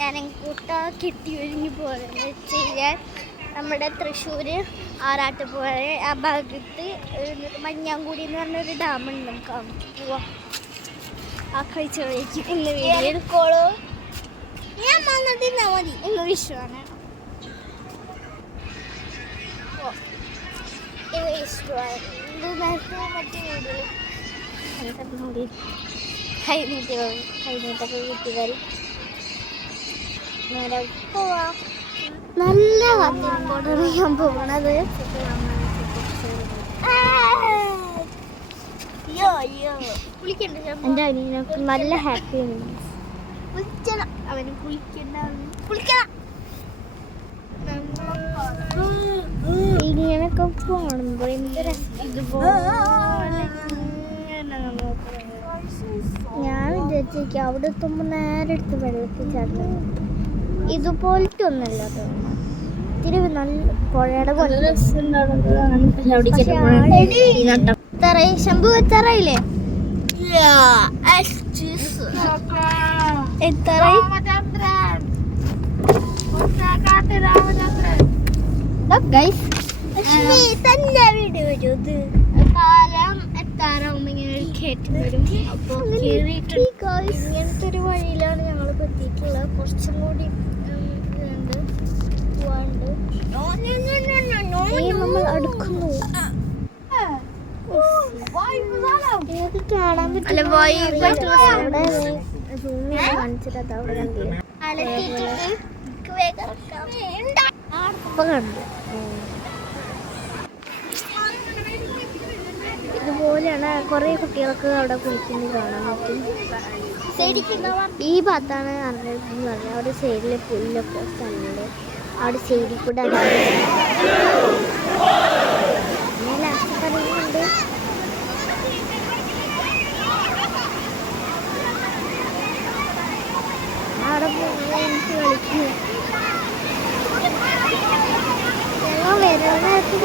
ഞാനക്കൂട്ട കെട്ടി ഒരുങ്ങി പോകുന്നത് വെച്ച് കഴിഞ്ഞാൽ നമ്മുടെ തൃശ്ശൂർ ആറാട്ടുപുഴ ആ ഭാഗത്ത് മഞ്ഞാങ്കുടി എന്ന് പറഞ്ഞൊരു ഡാമുണ്ട്. നമുക്ക് അവിടെ പോവാം. ആ കഴിച്ചോളേക്ക് ഇന്ന് വീഡിയോക്കോളൂ. ഞാൻ വന്നിട്ടിരുന്നാ മതി ഇന്ന് വിഷുവാണ്. നേരത്തെ മറ്റു വീഡിയോയിൽ കൈനീട്ടൊക്കെ വീട്ടുകാർ നേരെ പോവാം. നല്ല കാത്തിരിപ്പോടെ ഞാൻ പോകണത്. എൻ്റെ അനിയനൊക്കെ നല്ല ഹാപ്പിയാണ്. കുളിക്കണം, അവന് കുളിക്കണം. ഇങ്ങനൊക്കെ പോണുമ്പോൾ എന്ത് ഞാൻ വിചാരിച്ചിരിക്കും അവിടെ എത്തുമ്പോൾ നേരെ എടുത്ത് വെള്ളത്തിൽ ചാടുന്നത്. ഇതുപോലത്തെ ഒന്നല്ല തോന്നുന്നു. ഇത്തിരി നല്ല പുഴയുടെ പോലെ. ശംഭു എത്താറായില്ലേ? എത്താറായി. കാലം എത്താറാവുമ്പോ ഇങ്ങനെ കേട്ടി വരും. അപ്പോൾ ഇങ്ങനത്തെ ഒരു വഴിയിലാണ് ഞങ്ങൾ എത്തിയിട്ടുള്ളത്. കുറച്ചും കൂടി പോവാണ്ട് നമ്മൾ അടുക്കുന്നു. നിങ്ങൾക്ക് കാണാൻ പറ്റില്ല. കാണിച്ചിട്ട് അവിടെ കണ്ടില്ല. കണ്ടു. ഇതുപോലെയാണ് കുറേ കുട്ടികൾക്ക് അവിടെ കുളിക്കുന്നത് കാണാൻ പറ്റും. ഈ ഭാഗത്താണ് അറിഞ്ഞതെന്ന് പറഞ്ഞാൽ അവിടെ സൈഡിൽ പുല്ലൊക്കെ സ്ഥലമുണ്ട്. അവിടെ സൈഡിൽ കൂടെ ലാസ്റ്റ് പറയുന്നുണ്ട്. അവിടെ എനിക്ക് കളിക്കും. ഞങ്ങൾ വരുന്നവർക്ക്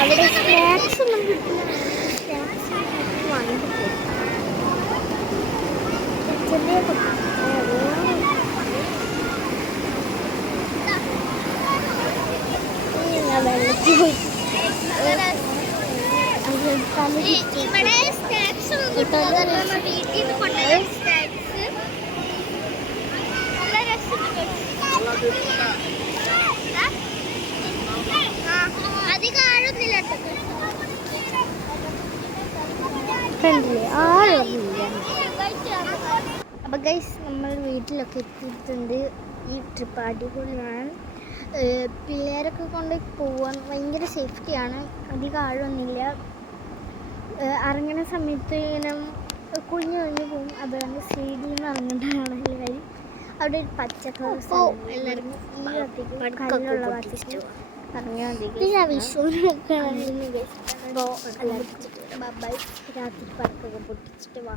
അവിടെ സ്നാക്സ് ഒന്നും കിട്ടില്ല. സ്നാക്സ് വാങ്ങിട്ട് ചെറിയ വെള്ളത്തിൽ പോയി ഇവിടെ സ്നാക്സ് ഒന്നും കിട്ടില്ല. വീട്ടിൽ കൊണ്ടുവരുന്ന സ്നാക്സ് നല്ല രസമുണ്ട്. അധികം ആഴൊന്നുമില്ല. അപ്പൊ ഗൈസ് നമ്മൾ വീട്ടിലൊക്കെ എത്തിയിട്ടുണ്ട്. ഈ ട്രിപ്പ് അടിപൊളിയാണ്. പിള്ളേരൊക്കെ കൊണ്ട് പോവാൻ ഭയങ്കര സേഫ്റ്റിയാണ്. അധികം ആഴമൊന്നുമില്ല. ഇറങ്ങുന്ന സമയത്ത് ഇങ്ങനെ കുഞ്ഞു പോകും. അതുകൊണ്ട് സൈഡിൽ നിന്ന് ഇറങ്ങേണ്ടതാണ് എല്ലാവരും. അവിടെ ഒരു പച്ചക്കറി എല്ലാവരും ഈ കല്ലുള്ള ഭാഗത്തേക്ക് ഇറങ്ങിയാൽ മതി. പിന്നെ വിഷുവിനൊക്കെ ബൈ രാത്രി പടക്കൊക്കെ പൊട്ടിച്ചിട്ട് വാ.